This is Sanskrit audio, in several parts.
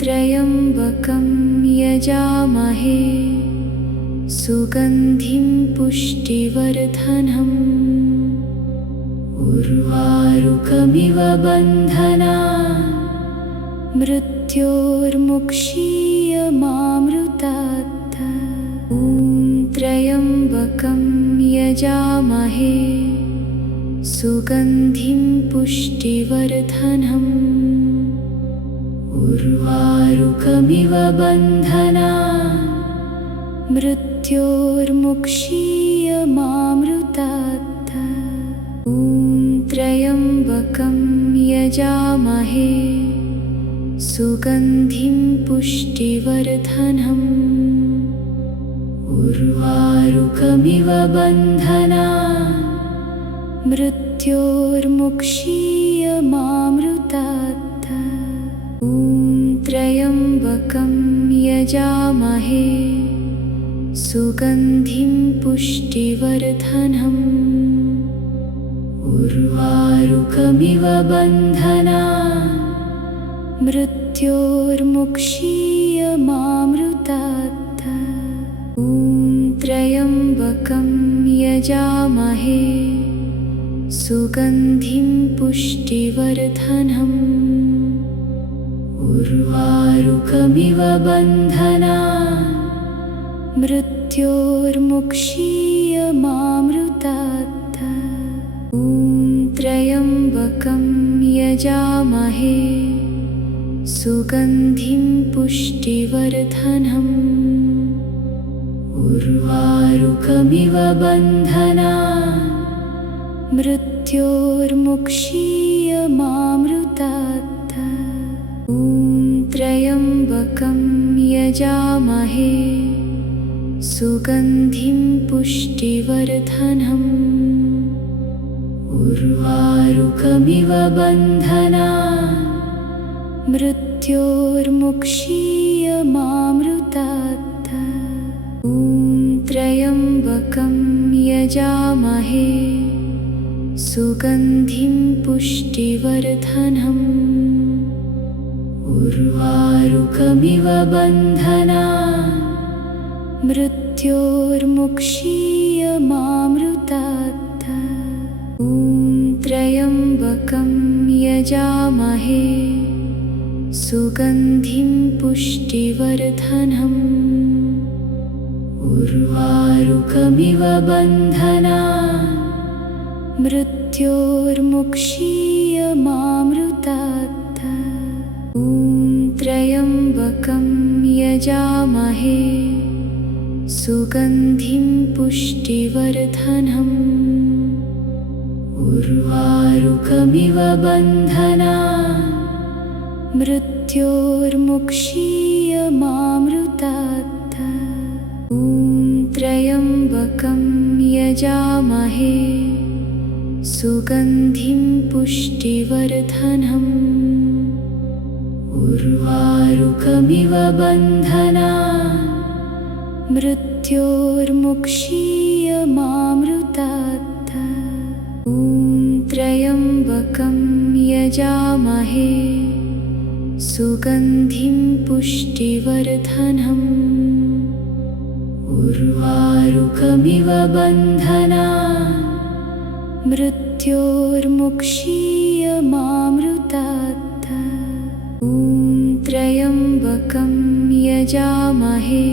त्र्यम्बकं यजामहे सुगन्धिं पुष्टिवर्धनम् उर्वारुकमिव बन्धनात् मृत्योर्मुक्षीयमामृतात्। ॐ त्र्यम्बकं यजामहे सुगन्धिं पुष्टिवर्धनम् उर्वारुकमिव बन्धनात् मृत्योर्मुक्षीयमामृतात्। ॐ त्र्यम्बकं यजामहे सुगन्धिं पुष्टिवर्धनम् उर्वारुकमिव बन्धनात् मृत्योर्मुक्षीयमामृतात्। ॐ त्र्यम्बकं यजामहे सुगन्धिं पुष्टिवर्धनम् उर्वारुकमिव बन्धनात् मृत्योर्मुक्षीयमामृतात्। ॐ त्र्यम्बकं यजामहे सुगन्धिं पुष्टिवर्धनम् उर्वारुकमिव बन्धनात् मृत्योर्मुक्षीयमामृतात्। ॐ त्र्यम्बकं यजामहे सुगन्धिं पुष्टिवर्धनम् उर्वारुकमिव बन्धनात् मृत्योर्मुक्षीयमामृतात्। ॐ त्र्यम्बकं यजामहे सुगन्धिं पुष्टिवर्धनम् उर्वारुकमिव बन्धनात् मृत्योर्मुक्षीयमामृतात्। ॐ त्र्यम्बकं यजामहे सुगन्धिं पुष्टिवर्धनम् उर्वारुकमिव बन्धनात् मृत्योर्मुक्षीयमामृतात्। ॐ त्र्यम्बकं यजामहे सुगन्धिं पुष्टिवर्धनम् उर्वारुकमिव बन्धनात् मृत्योर्मुक्षीयमामृतात्। ॐ त्र्यम्बकं यजामहे सुगन्धिं पुष्टिवर्धनम् उर्वारुकमिव बन्धनात् मृत्योर्मुक्षीयमामृतात्। ॐ त्र्यम्बकं यजामहे सुगन्धिं पुष्टिवर्धनम् उर्वारुकमिव बन्धनात् मृत्योर्मुक्षीयमामृतात्। ॐ त्र्यम्बकं यजामहे सुगन्धिं पुष्टिवर्धनम् उर्वारुकमिव बन्धनात् मृत्योर्मुक्षीयमामृतात्। ॐ त्र्यम्बकं यजामहे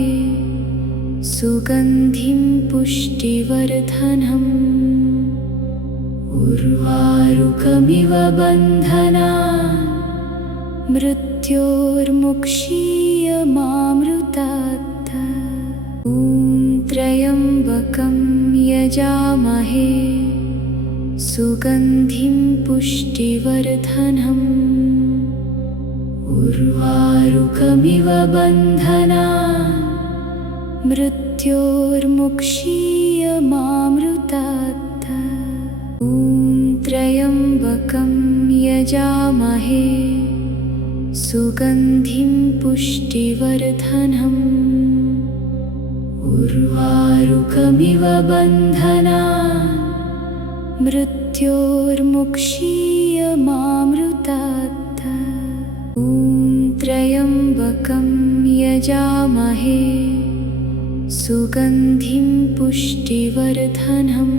सुगन्धिं पुष्टिवर्धनम् उर्वारुकमिव बन्धनात् मृत्योर्मुक्षीयमामृतात्। ॐ त्र्यम्बकं यजामहे सुगन्धिं पुष्टिवर्धनम् उर्वारुकमिव बन्धनात् मृत्योर्मुक्षीयमामृतात्। ॐ त्र्यम्बकं यजामहे सुगन्धिं पुष्टिवर्धनम् उर्वारुकमिव बन्धनात् मृत्योर्मुक्षीयमामृतात्। यजामहे सुगन्धिं पुष्टिवर्धनम्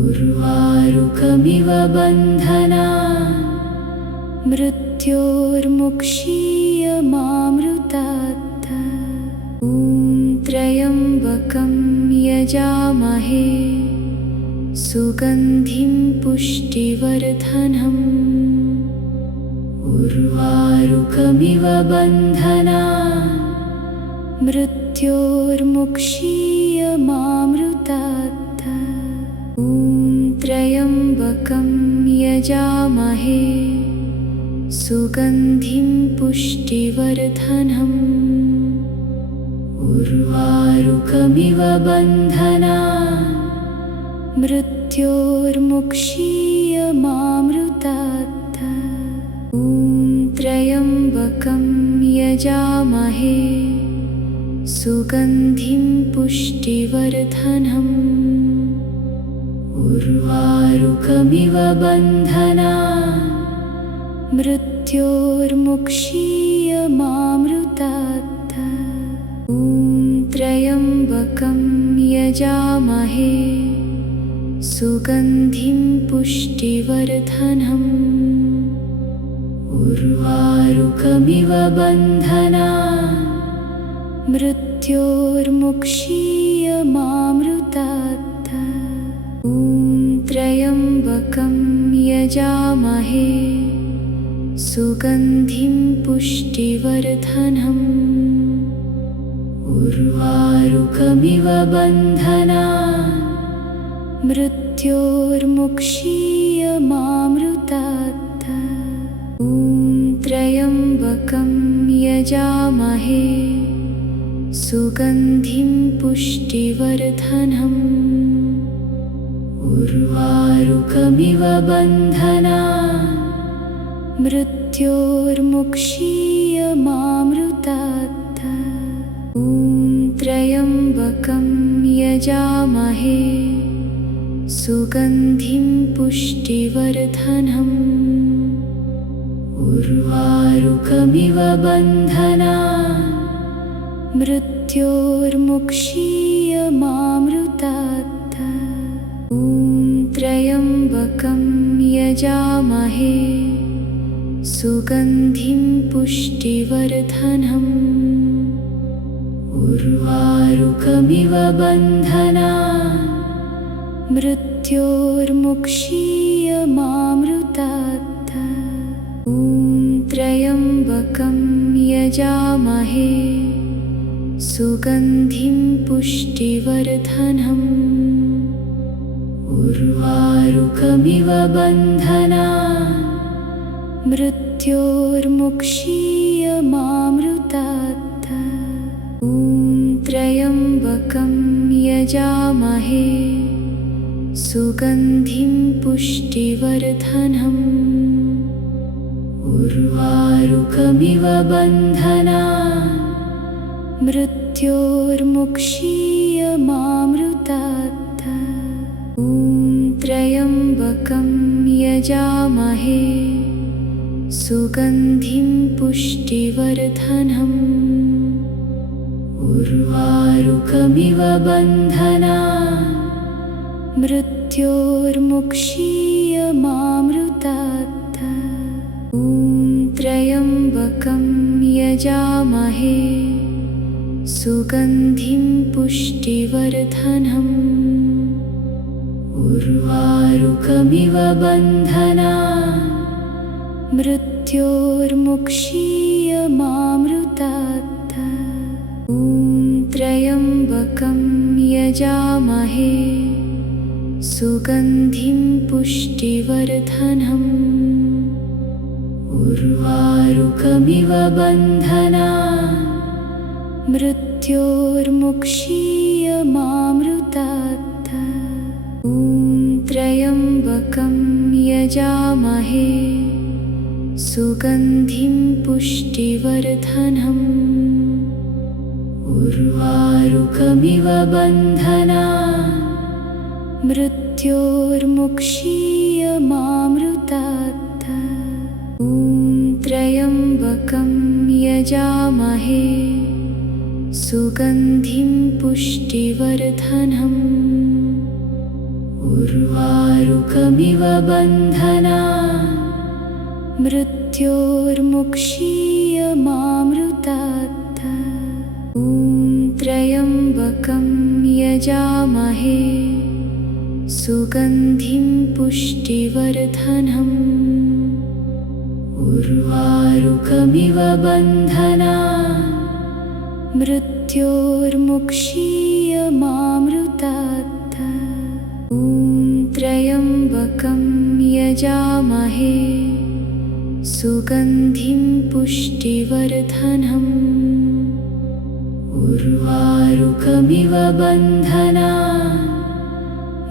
उर्वारुकमिव बन्धनान् मृत्योर्मुक्षीयमामृतात् ॐ त्र्यम्बकं यजामहे सुगन्धिं पुष्टिवर्धनम् उर्वारुकमिव बन्धनान् मृत्योर्मुक्षीयमामृतात् ॐ त्र्यम्बकं यजामहे सुगन्धिं पुष्टिवर्धनम् उर्वारुकमिव बन्धनान् मृत्योर्मुक्षीयमामृतात् ॐ त्र्यम्बकं यजामहे सुगन्धिं पुष्टिवर्धनम् उर्वारुकमिव बन्धनान् मृत्योर्मुक्षीयमामृतात् ॐ त्र्यम्बकं यजामहे सुगन्धिं पुष्टिवर्धनम् उर्वारुकमिव बन्धनान् मृत्योर्मुक्षीयमामृतात् ॐ त्र्यम्बकं यजामहे सुगन्धिं पुष्टिवर्धनम् उर्वारुकमिव बन्धनान् मृत्योर्मुक्षीयमामृतात् ॐ त्र्यम्बकं यजामहे सुगन्धिं पुष्टिवर्धनम् उर्वारुकमिव बन्धनान् मृत्योर्मुक्षीयमामृतात् ॐ त्र्यम्बकं यजामहे सुगन्धिं पुष्टिवर्धनम् उर्वारुकमिव बन्धनान् मृत्योर्मुक्षीयमामृतात् ॐ त्र्यम्बकं यजामहे सुगन्धिं पुष्टिवर्धनम् उर्वारुकमिव बन्धनान् मृत्योर्मुक्षीयमामृतात् ॐ त्र्यम्बकं यजामहे सुगन्धिं पुष्टिवर्धनम् उर्वारुकमिव बन्धनान् मृत्योर्मुक्षीयमामृतात् ॐ त्र्यम्बकं यजामहे सुगन्धिं पुष्टिवर्धनम् उर्वारुकमिव बन्धनान् मृत्योर्मुक्षीयमामृतात् ॐ त्र्यम्बकं यजामहे सुगन्धिं पुष्टिवर्धनम् उर्वारुकमिव बन्धनान् मृत्योर्मुक्षीयमामृतात् ॐ त्र्यम्बकं यजामहे सुगन्धिं पुष्टिवर्धनम् उर्वारुकमिव बन्धनान् मृत्योर्मुक्षीयमामृतात् ॐ त्र्यम्बकं यजामहे सुगन्धिं पुष्टिवर्धनम् उर्वारुकमिव बन्धनान् मृत्योर्मुक्षीयमामृतात् ॐ त्र्यम्बकं यजामहे सुगन्धिं पुष्टिवर्धनम् उर्वारुकमिव बन्धनान् मृत्योर्मुक्षीयमामृतात् ॐ त्र्यम्बकं यजामहे सुगन्धिं पुष्टिवर्धनम् उर्वारुकमिव बन्धनान् मृत्योर्मुक्षीयमामृतात् ॐ त्र्यम्बकं यजामहे सुगन्धिं पुष्टिवर्धनम् उर्वारुकमिव बन्धनान् मृत्योर्मुक्षीयमामृतात् ॐ त्र्यम्बकं यजामहे सुगन्धिं पुष्टिवर्धनम् उर्वारुकमिव बन्धनान्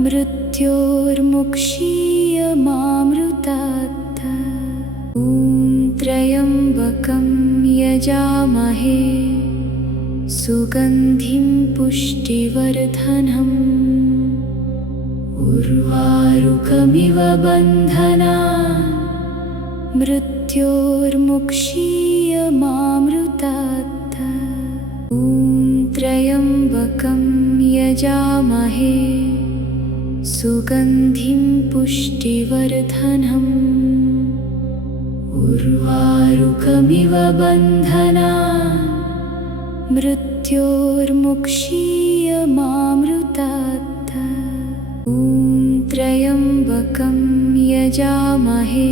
मृत्योर्मुक्षीयमामृतात् ॐ त्र्यम्बकं यजामहे सुगन्धिं पुष्टिवर्धनम् उर्वारुकमिव बन्धनान् मृत्योर्मुक्षीयमामृतात् ॐ त्र्यम्बकं यजामहे सुगन्धिं पुष्टिवर्धनम् उर्वारुकमिव बन्धनान् मृत्योर्मुक्षीयमामृतात् ॐ त्र्यम्बकं यजामहे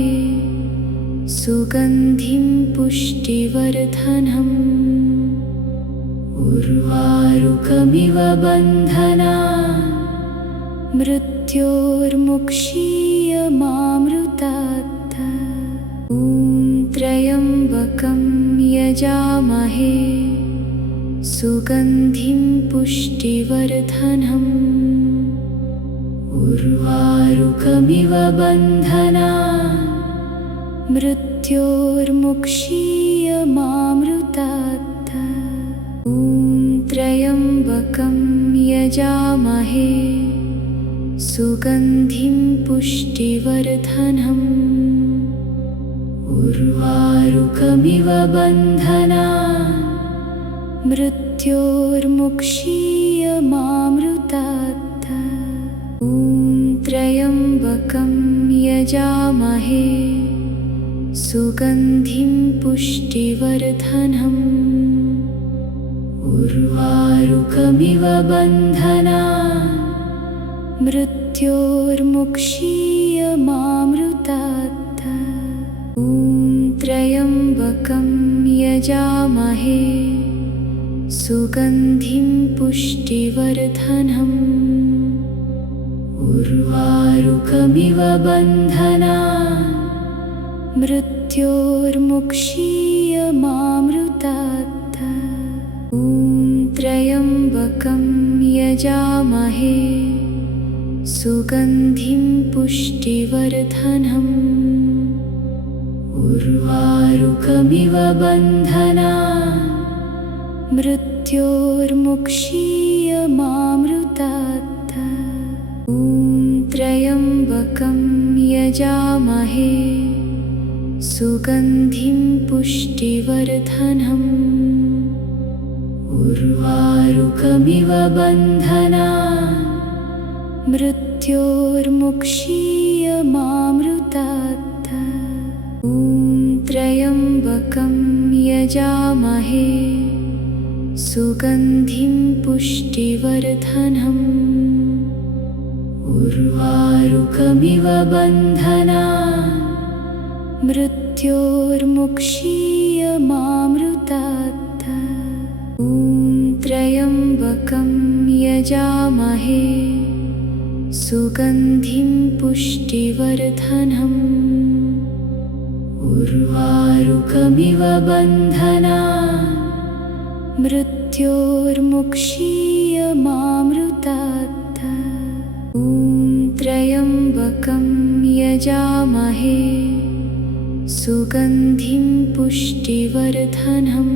सुगन्धिं पुष्टिवर्धनम् उर्वारुकमिव बन्धनान् मृत्योर्मुक्षीयमामृतात् ॐ त्र्यम्बकं यजामहे सुगन्धिं पुष्टिवर्धनम् उर्वारुकमिव बन्धनान् मृत्योर्मुक्षीयमामृतात् ॐ त्र्यम्बकं यजामहे सुगन्धिं पुष्टिवर्धनम् उर्वारुकमिव बन्धनान् मृत्योर्मुक्षीयमामृतात् ॐ त्र्यम्बकं यजामहे सुगन्धिं पुष्टिवर्धनम् उर्वारुकमिव बन्धनान् मृत्योर्मुक्षीयमामृतात् ॐ त्र्यम्बकं यजामहे सुगन्धिं पुष्टिवर्धनम् उर्वारुकमिव बन्धनान् मृत्योर्मुक्षीयमामृतात् ॐ त्र्यम्बकं यजामहे सुगन्धिं पुष्टिवर्धनम् उर्वारुकमिव बन्धनान् मृत्योर्मुक्षीयमामृतात् ॐ त्र्यम्बकं यजामहे सुगन्धिं पुष्टिवर्धनम् उर्वारुकमिव बन्धनान् मृत्योर्मुक्षीयमामृतात् ॐ त्र्यम्बकं यजामहे सुगन्धिं पुष्टिवर्धनम् उर्वारुकमिव बन्धनान् मृत्योर्मुक्षीयमामृतात् ॐ त्र्यम्बकं यजामहे सुगन्धिं पुष्टिवर्धनम् उर्वारुकमिव बन्धनान् मृत्योर्मुक्षीयमामृतात् ॐ त्र्यम्बकं यजामहे सुगन्धिं पुष्टिवर्धनम्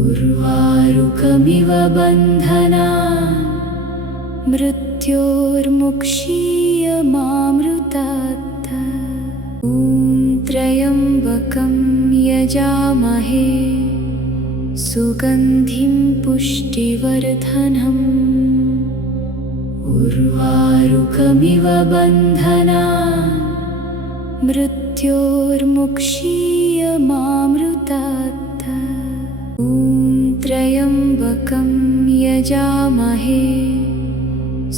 उर्वारुकमिव बन्धनान् मृत्योर्मुक्षीयमामृतात् ॐ त्र्यम्बकं यजामहे यजामहे सुगन्धिं पुष्टिवर्धनम् उर्वारुकमिव बन्धनान् मृत्योर्मुक्षीयमामृतात् ॐ त्र्यम्बकं यजामहे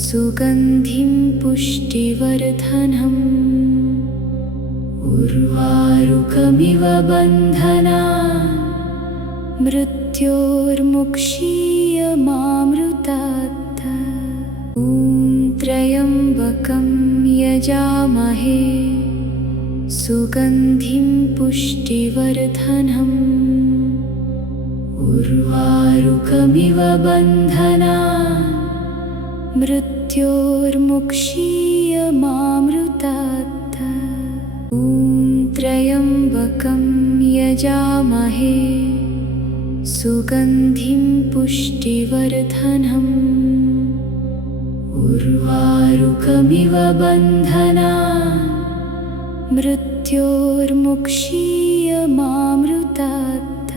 सुगन्धिं पुष्टिवर्धनम् उर्वारुकमिव बन्धनान् मृत्योर्मुक्षीयमामृतात् ॐ त्र्यम्बकं यजामहे सुगन्धिं पुष्टिवर्धनम् उर्वारुकमिव बन्धनान् मृत्योर्मुक्षीयमामृतात् ॐ त्र्यम्बकं यजामहे सुगन्धिं पुष्टिवर्धनम् उर्वारुकमिव बन्धनान् मृत्योर्मुक्षीयमामृतात्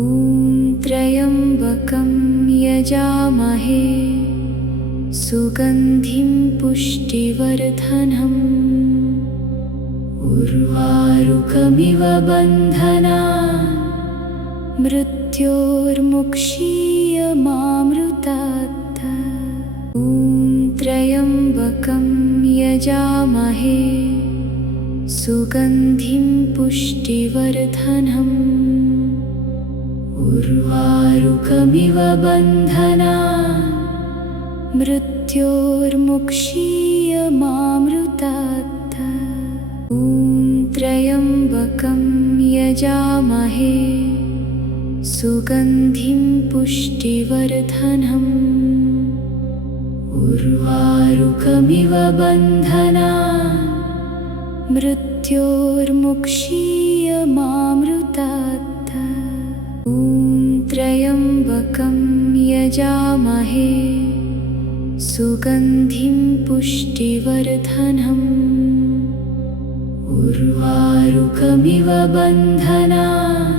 ॐ त्र्यम्बकं यजामहे सुगन्धिं पुष्टिवर्धनम् उर्वारुकमिव बन्धनान् मृत्योर्मुक्षीयमामृतात् ॐ त्र्यम्बकं यजामहे सुगन्धिं पुष्टिवर्धनम् उर्वारुकमिव बन्धनान् मृत्योर्मुक्षीयमामृतात् ॐ त्र्यम्बकं यजामहे सुगन्धिं पुष्टिवर्धनम् उर्वारुकमिव बन्धनान् मृत्योर्मुक्षीयमामृतात् ॐ त्र्यम्बकं यजामहे सुगन्धिं पुष्टिवर्धनम् उर्वारुकमिव बन्धनान्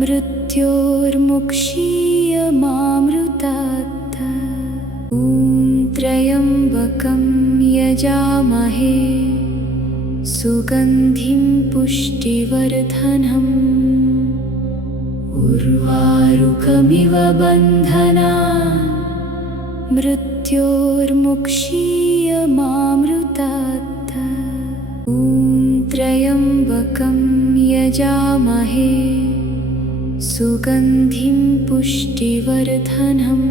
मृत्योर्मुक्षीयमामृतात् ॐ त्र्यम्बकं यजामहे सुगन्धिं पुष्टिवर्धनम् उर्वारुकमिव बन्धनान् मृत्योर्मुक्षीयमामृतात् ॐ त्र्यम्बकं यजामहे सुगन्धिं पुष्टिवर्धनम्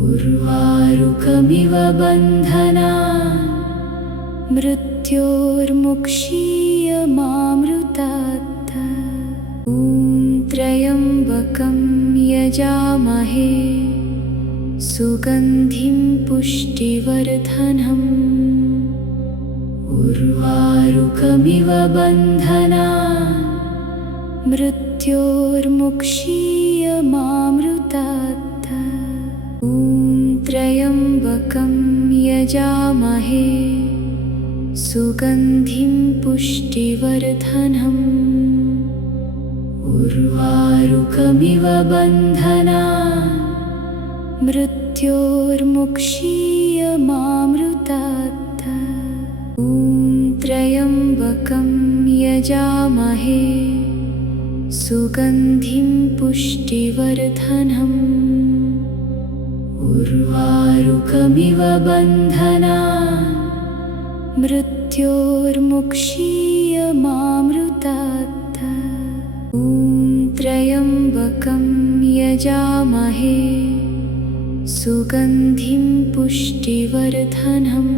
उर्वारुकमिव बन्धनान् मृत्योर्मुक्षीयमामृतात् ॐ त्र्यम्बकं यजामहे सुगन्धिं पुष्टिवर्धनम् उर्वारुकमिव बन्धनान् मृत्योर्मुक्षीयमामृतात् ॐ त्र्यम्बकं यजामहे सुगन्धिं पुष्टिवर्धनम् उर्वारुकमिव बन्धनान् मृत्योर्मुक्षीयमामृतात् ॐ त्र्यम्बकं यजामहे सुगन्धिं पुष्टिवर्धनम् उर्वारुकमिव बन्धनान् मृत्योर्मुक्षीयमामृतात् ॐ त्र्यम्बकं यजामहे सुगन्धिं पुष्टिवर्धनम्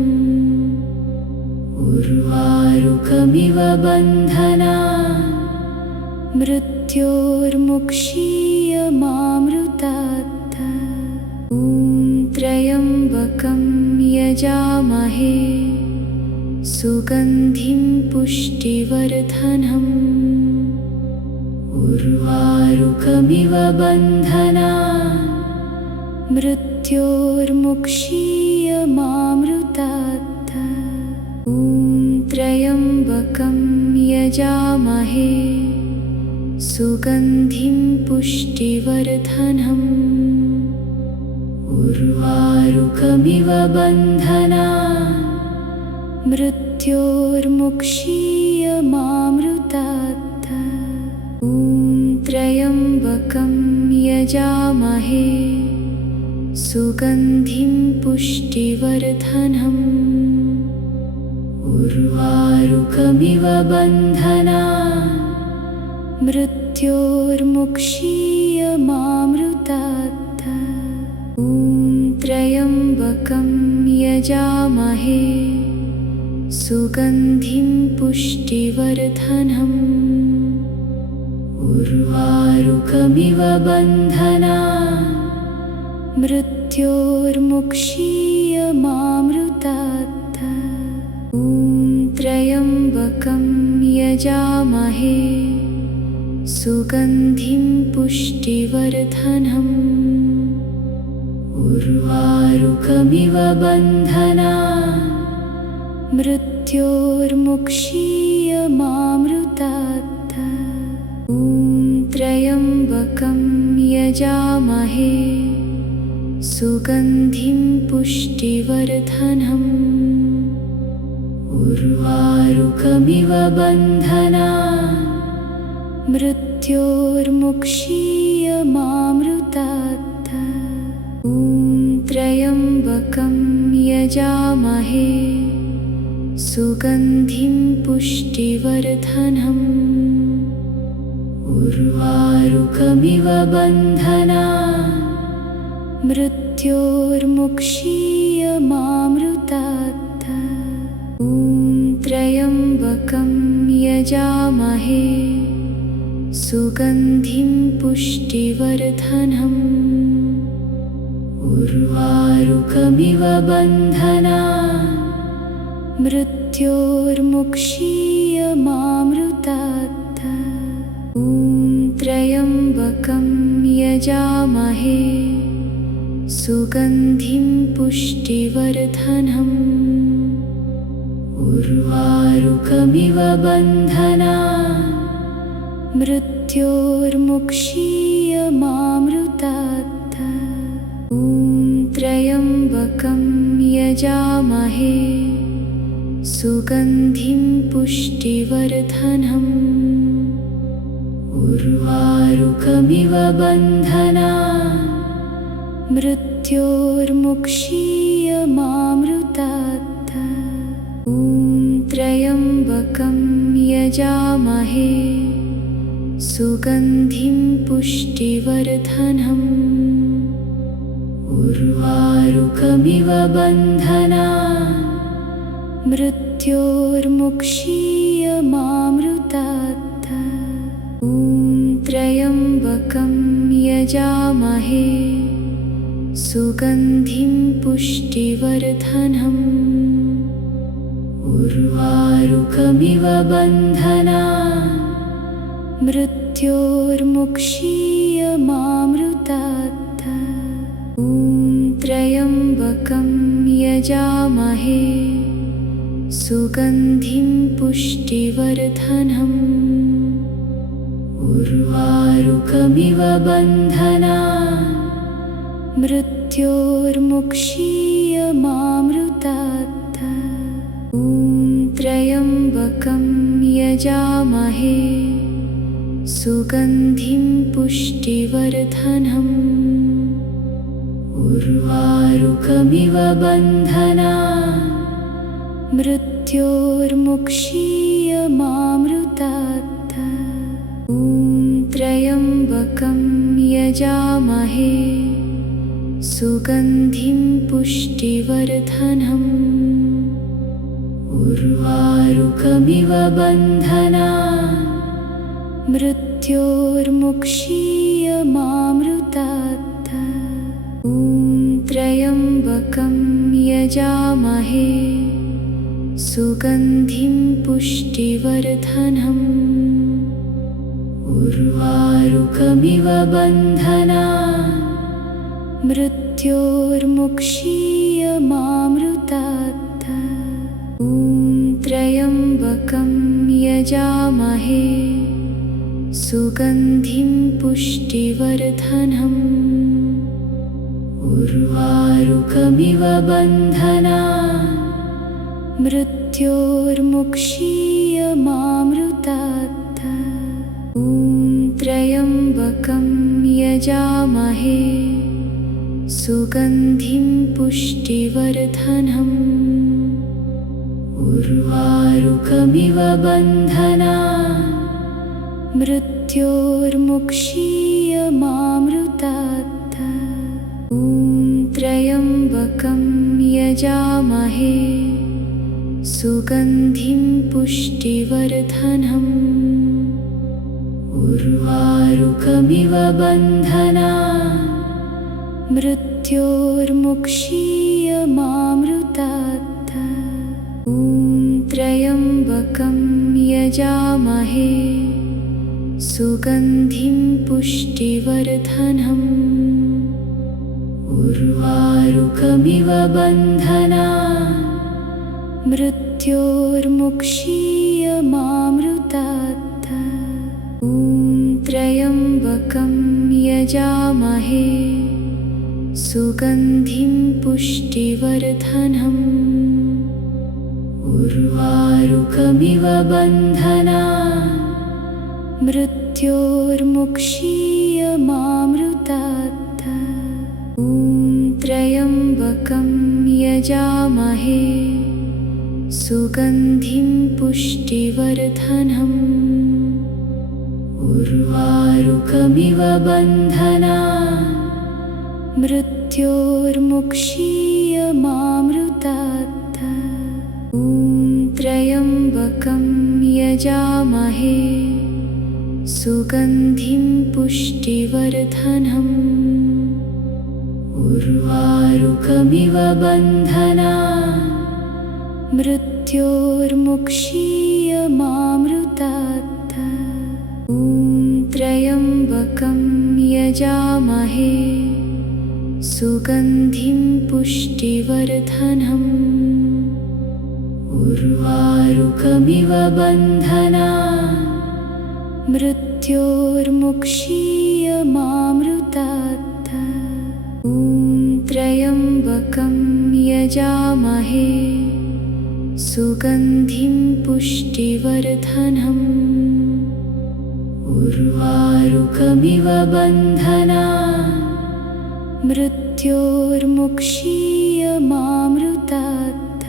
उर्वारुकमिव बन्धनान् मृत्योर्मुक्षीयमामृतात् ॐ त्र्यम्बकं यजामहे सुगन्धिं पुष्टिवर्धनम् उर्वारुकमिव बन्धनान् मृत्योर्मुक्षीयमामृतात् ॐ त्र्यम्बकं यजामहे सुगन्धिं पुष्टिवर्धनम् उर्वारुकमिव बन्धनान् मृत्योर्मुक्षीयमामृतात् ॐ त्र्यम्बकं यजामहे सुगन्धिं पुष्टिवर्धनम् उर्वारुकमिव बन्धनान् मृत्योर्मुक्षीयमामृतात् ॐ त्र्यम्बकं यजामहे सुगन्धिं पुष्टिवर्धनम् उर्वारुकमिव बन्धनान् मृत्योर्मुक्षीयमामृतात् ॐ त्र्यम्बकं यजामहे सुगन्धिं पुष्टिवर्धनम् उर्वारुकमिव बन्धनान् मृत्योर्मुक्षीयमामृतात् ॐ त्र्यम्बकं यजामहे सुगन्धिं पुष्टिवर्धनम् उर्वारुकमिव बन्धनान् मृत्योर्मुक्षीयमामृतात् ॐ त्र्यम्बकं यजामहे सुगन्धिं पुष्टिवर्धनम् उर्वारुकमिव बन्धनान् मृत्योर्मुक्षीयमामृतात् ॐ त्र्यम्बकं यजामहे सुगन्धिं पुष्टिवर्धनम् उर्वारुकमिव बन्धनान् मृत्योर्मुक्षीयमामृतात् ॐ त्र्यम्बकं यजामहे सुगन्धिं पुष्टिवर्धनम् उर्वारुकमिव बन्धनान् मृत्योर्मुक्षीयमामृतात् ॐ त्र्यम्बकं यजामहे सुगन्धिं पुष्टिवर्धनम् उर्वारुकमिव बन्धनान् मृत्योर्मुक्षीयमामृतात् ॐ त्र्यम्बकं यजामहे सुगन्धिं पुष्टिवर्धनम् उर्वारुकमिव बन्धनान् मृत्योर्मुक्षीयमामृतात् ॐ त्र्यम्बकं यजामहे सुगन्धिं पुष्टिवर्धनम् उर्वारुकमिव बन्धनान् मृत्योर्मुक्षीयमामृतात् ॐ त्र्यम्बकं यजामहे सुगन्धिं पुष्टिवर्धनम् उर्वारुकमिव बन्धनान् मृत्योर्मुक्षीयमामृतात् ॐ त्र्यम्बकं यजामहे सुगन्धिं पुष्टिवर्धनम् उर्वारुकमिव बन्धनान् मृत्योर्मुक्षीयमामृतात् ॐ त्र्यम्बकं यजामहे सुगन्धिं पुष्टिवर्धनम् उर्वारुकमिव बन्धनान् मृत्योर्मुक्षीयमामृतात् ॐ त्र्यम्बकं यजामहे सुगन्धिं पुष्टिवर्धनम् उर्वारुकमिव बन्धनान् मृत्योर्मुक्षीयमामृतात् ॐ त्र्यम्बकं यजामहे सुगन्धिं पुष्टिवर्धनम् उर्वारुकमिव बन्धनान् मृत्योर्मुक्षीयमामृतात् ॐ त्र्यम्बकं यजामहे सुगन्धिं पुष्टिवर्धनम् उर्वारुकमिव बन्धनान् मृत्योर्मुक्षीयमामृतात् ॐ त्र्यम्बकं यजामहे सुगन्धिं पुष्टिवर्धनम् उर्वारुकमिव बन्धनान् मृत्योर्मुक्षीयमामृतात् ॐ त्र्यम्बकं यजामहे सुगन्धिं पुष्टिवर्धनम् उर्वारुकमिव बन्धनान् मृत्योर्मुक्षीयमामृतात् ॐ त्र्यम्बकं यजामहे सुगन्धिं पुष्टिवर्धनम् उर्वारुकमिव बन्धनान् मृत्योर्मुक्षीयमामृतात् ॐ त्र्यम्बकं यजामहे सुगन्धिं पुष्टिवर्धनम् उर्वारुकमिव बन्धनान् मृत्योर्मुक्षीयमामृतात् ॐ त्र्यम्बकं यजामहे सुगन्धिं पुष्टिवर्धनम् उर्वारुकमिव बन्धनान् मृत्योर्मुक्षीयमामृतात् ॐ त्र्यम्बकं यजामहे सुगन्धिं पुष्टिवर्धनम् उर्वारुकमिव बन्धनान् मृत्योर्मुक्षीयमामृतात् ॐ त्र्यम्बकं यजामहे सुगन्धिं पुष्टिवर्धनम् उर्वारुकमिव बन्धनान् मृत्योर्मुक्षीयमामृतात्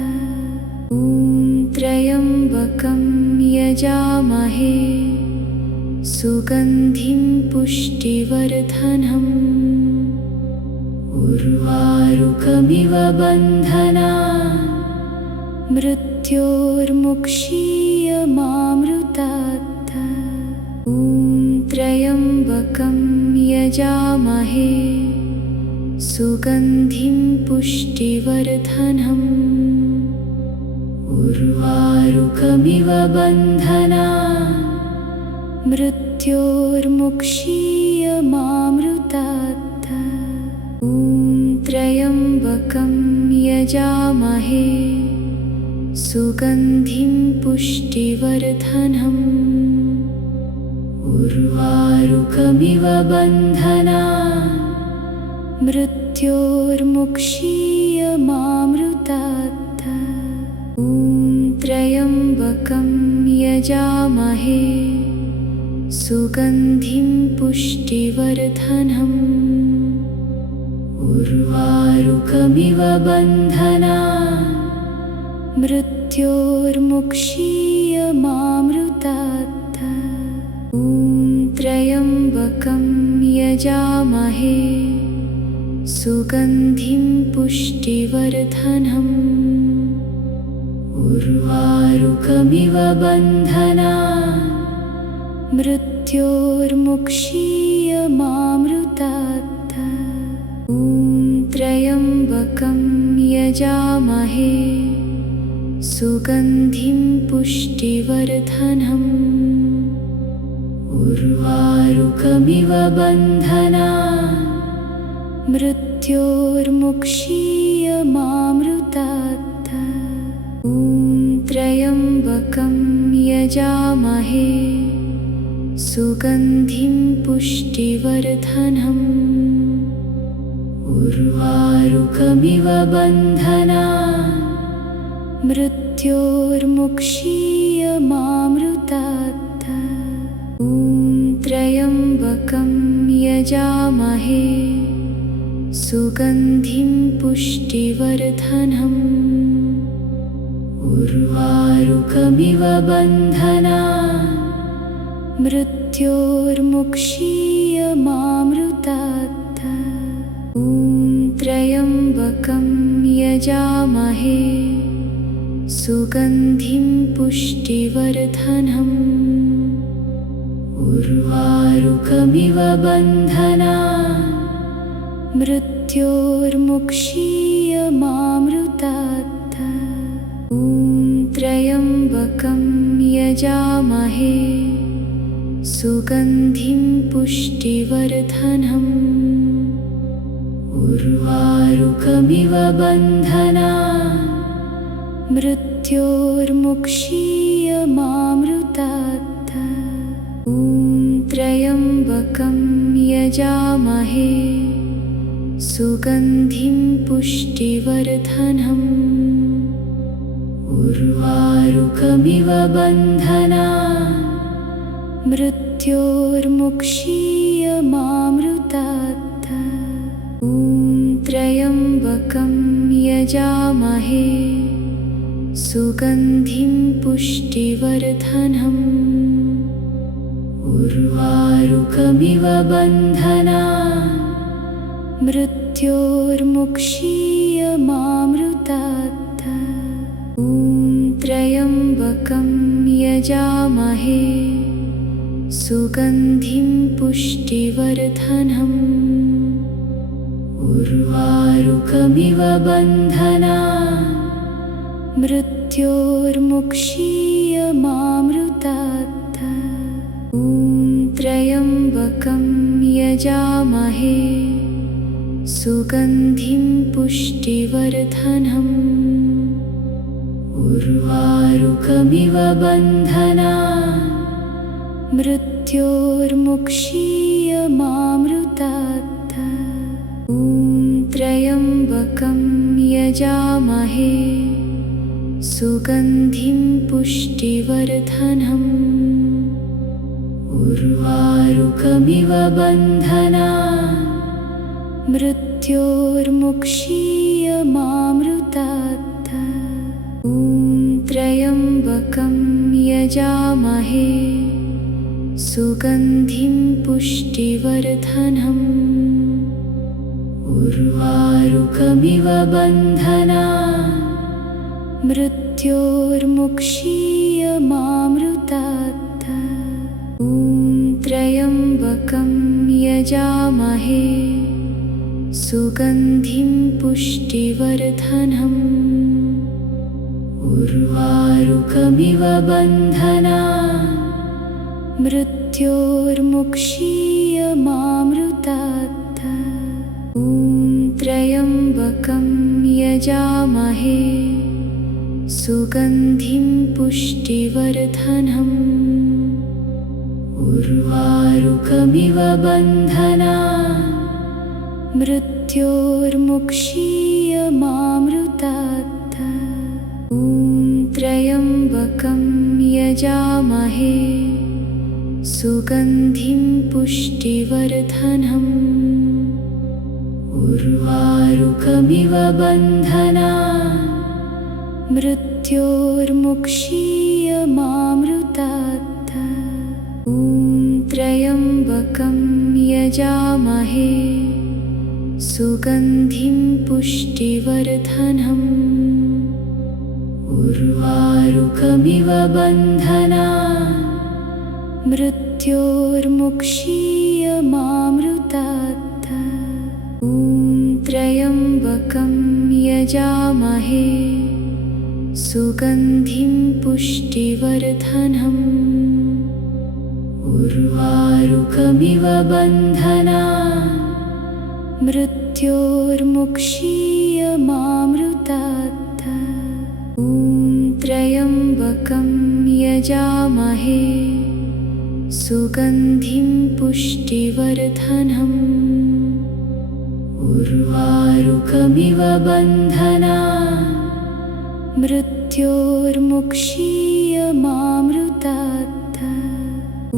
ॐ त्र्यम्बकं यजामहे सुगन्धिं पुष्टिवर्धनम् उर्वारुकमिव बन्धनान् मृत्योर्मुक्षीयमामृतात् ॐ त्र्यम्बकं यजामहे सुगन्धिं पुष्टिवर्धनम् उर्वारुकमिव बन्धनान् मृत्योर्मुक्षीयमामृतात् ॐ त्र्यम्बकं यजामहे सुगन्धिं पुष्टिवर्धनम् उर्वारुकमिव बन्धनान् मृत्योर्मुक्षीयमामृतात् ॐ त्र्यम्बकं यजामहे सुगन्धिं पुष्टिवर्धनम् उर्वारुकमिव बन्धनान् मृत्योर्मुक्षीयमामृतात् ॐ त्र्यम्बकं यजामहे सुगन्धिं पुष्टिवर्धनम् उर्वारुकमिव बन्धनान् मृत्योर्मुक्षीयमामृतात् ॐ त्र्यम्बकं यजामहे सुगन्धिं पुष्टिवर्धनम् उर्वारुकमिव बन्धनान् मृत्योर्मुक्षीयमामृतात् ॐ त्र्यम्बकं यजामहे सुगन्धिं पुष्टिवर्धनम् उर्वारुकमिव बन्धनान् मृत्योर्मुक्षीयमामृतात् ॐ त्र्यम्बकं यजामहे सुगन्धिं पुष्टिवर्धनम् उर्वारुकमिव बन्धनान् मृत्योर्मुक्षीयमामृतात् ॐ त्र्यम्बकं यजामहे सुगन्धिं पुष्टिवर्धनम् उर्वारुकमिव बन्धनान् मृत्योर्मुक्षीयमामृतात् ॐ त्र्यम्बकं यजामहे सुगन्धिं पुष्टिवर्धनम् उर्वारुकमिव बन्धनान् मृत्योर्मुक्षीयमामृतात् ॐ त्र्यम्बकं यजामहे सुगन्धिं पुष्टिवर्धनम् उर्वारुकमिव बन्धनान् मृत्योर्मुक्षीयमामृतात् ॐ त्र्यम्बकं यजामहे सुगन्धिं पुष्टिवर्धनम् उर्वारुकमिव बन्धनान् मृत्योर्मुक्षीयमामृतात् ॐ त्र्यम्बकं यजामहे सुगन्धिं पुष्टिवर्धनम् उर्वारुकमिव बन्धनान् मृत्योर्मुक्षीयमामृतात् ॐ त्र्यम्बकं यजामहे सुगन्धिं पुष्टिवर्धनम् उर्वारुकमिव बन्धनान् मृत्योर्मुक्षीयमामृतात् ॐ त्र्यम्बकं यजामहे सुगन्धिं पुष्टिवर्धनम् उर्वारुकमिव बन्धनान् मृत्योर्मुक्षीयमामृतात् ॐ त्र्यम्बकं यजामहे सुगन्धिं पुष्टिवर्धनम् उर्वारुकमिव बन्धनान् मृत्योर्मुक्षीयमामृतात् ॐ त्र्यम्बकं यजामहे सुगन्धिं पुष्टिवर्धनम् उर्वारुकमिव बन्धनान् मृत्योर्मुक्षीयमामृतात् ॐ त्र्यम्बकं यजामहे सुगन्धिं पुष्टिवर्धनम् उर्वारुकमिव बन्धनान् मृत्योर्मुक्षीयमामृतात् ॐ त्र्यम्बकं यजामहे सुगन्धिं पुष्टिवर्धनम् उर्वारुकमिव बन्धनान् मृत्योर्मुक्षीयमामृतात् ॐ त्र्यम्बकं यजामहे सुगन्धिं पुष्टिवर्धनम् उर्वारुकमिव बन्धनान् मृत्योर्मुक्षीयमामृतात् ॐ त्र्यम्बकं यजामहे सुगन्धिं पुष्टिवर्धनम् उर्वारुकमिव बन्धनान् मृत्योर्मुक्षीयमामृतात् ॐ त्र्यम्बकं यजामहे सुगन्धिं पुष्टिवर्धनम् उर्वारुकमिव बन्धनान् मृत्योर्मुक्षीयमामृतात् ॐ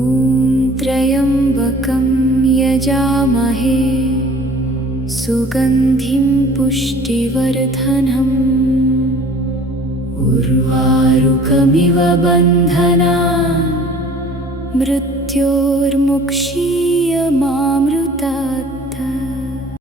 त्र्यम्बकं यजामहे सुगन्धिं पुष्टिवर्धनम् उर्वारुकमिव बन्धनान् मृत्योर्मुक्षीयमामृतात्